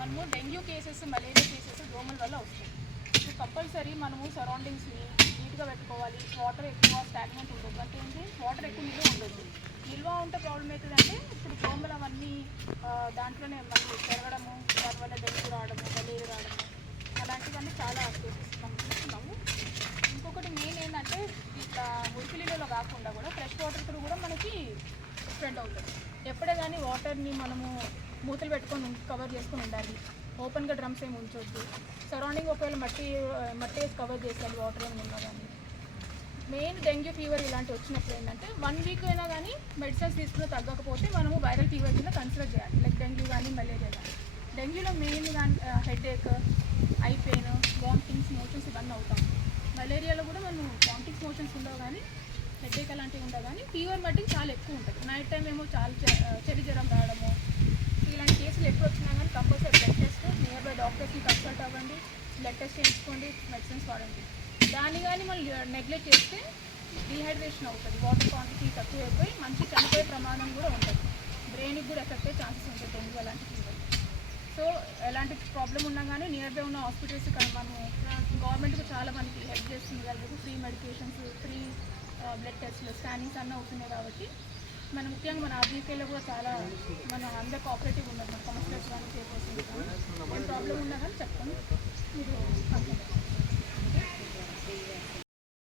మనము dengue cases, malaria cases దోమల వల్ల వస్తాయి. సో కంపల్సరీ మనము సరౌండింగ్స్ని నీట్గా పెట్టుకోవాలి. వాటర్ ఎక్కువ స్టాగ్నెంట్ ఉండదు, అంటే ఏంటి వాటర్ ఎక్కువ నిల్వ ఉండదు. నిల్వ ఉంటే ప్రాబ్లం అవుతుందంటే ఇప్పుడు దోమలు అవన్నీ దాంట్లోనే మనకి పెరగడము, దానివల్ల డెంగ్యూ రావడము, మలేరియా రావడము అలాంటివన్నీ చాలా కేసెస్ మనం చూస్తున్నాము. ఇంకొకటి మెయిన్ ఏంటంటే ఇట్లా మురికి నీళ్ళలో కాకుండా కూడా ఫ్రెష్ వాటర్తో కూడా మనకి స్ప్రెడ్ అవుతుంది. ఎప్పుడే కానీ వాటర్ని మనము మూతలు పెట్టుకొని కవర్ చేసుకొని ఉండాలి. ఓపెన్గా డ్రమ్స్ ఏమి ఉంచొద్దు. సరౌండింగ్ ఒకవేళ మట్టి వేసి కవర్ చేసేయాలి వాటర్ ఏమి ఉన్నా కానీ. మెయిన్ డెంగ్యూ ఫీవర్ ఇలాంటివి వచ్చినప్పుడు ఏంటంటే 1 వీక్ అయినా కానీ మెడిసిన్స్ తీసుకుని తగ్గకపోతే మనము వైరల్ ఫీవర్ కింద కన్సిడర్ చేయాలి. లైక్ డెంగ్యూ కానీ మలేరియా కానీ. డెంగ్యూలో మెయిన్ కానీ headache, I pain, vomitings, motions ఇవన్నీ అవుతాం. మలేరియాలో కూడా మనం వామిటింగ్స్, మోషన్స్ ఉండవు కానీ హెడేక్ అలాంటివి ఉండవు కానీ ఫీవర్ మట్టికి చాలా ఎక్కువ ఉంటుంది. నైట్ టైం ఏమో చాలా చెరి జ్వరం రావడము ఇలాంటి కేసులు ఎప్పుడు వచ్చినా కానీ compulsory blood test, nearby డాక్టర్స్ని కన్సల్ట్ అవ్వండి, బ్లడ్ టెస్ట్ చేయించుకోండి, మెడిసిన్స్ వాడండి. దాన్ని కానీ మనం నెగ్లెక్ట్ చేస్తే డీహైడ్రేషన్ అవుతుంది, వాటర్ క్వాంటిటీ తక్కువ అయిపోయి మంచి చనిపోయే ప్రమాదం కూడా ఉంటుంది. బ్రెయిన్కి కూడా ఎఫెక్ట్ అయ్యే ఛాన్సెస్ ఉంటుంది డెంగ్యూ అలాంటి ఫీవర్. సో ఎలాంటి ప్రాబ్లం ఉన్నా కానీ నియర్ బై ఉన్న హాస్పిటల్స్ మనము గవర్నమెంట్కి చాలా మనకి హెల్ప్ చేస్తుంది కాబట్టి ఫ్రీ మెడికేషన్స్, ఫ్రీ బ్లడ్ టెస్ట్లు, స్కానింగ్స్ అన్నీ అవుతున్నాయి కాబట్టి మన ముఖ్యంగా మన ఆర్బీకేలో కూడా చాలా మన అందరు కోఆపరేటివ్ ఉన్నారు. మన కౌన్సిలర్స్ కానీ, చైర్పర్సన్స్ కానీ ఏం ప్రాబ్లం ఉన్నా కానీ చెప్తాను మీరు